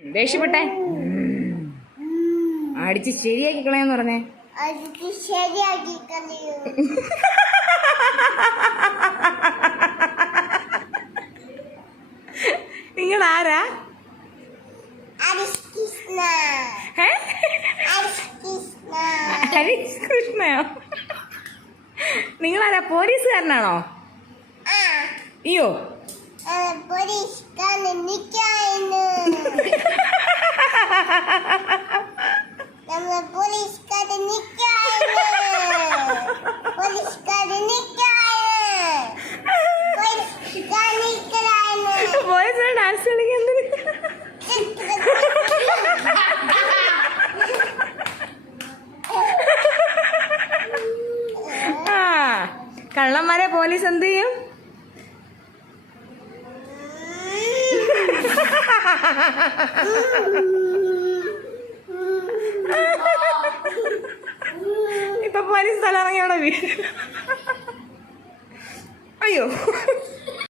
ദേഷ്യപ്പെട്ടെ അടിച്ച് ശരിയാക്കി കളയാന്ന് പറഞ്ഞേ. നിങ്ങൾ ആരാ? ഹരീഷ് കൃഷ്ണയോ? നിങ്ങളാരാ? പോലീസുകാരനാണോ? അയ്യോ പോലീസ് ഡാൻസ് കളിക്കുന്നത്. ആ കള്ളന്മാരെ പോലീസ് എന്ത് ചെയ്യും? ഇപ്പൊ പോലീസ് തലയിറങ്ങിയോടെ വീട്. അയ്യോ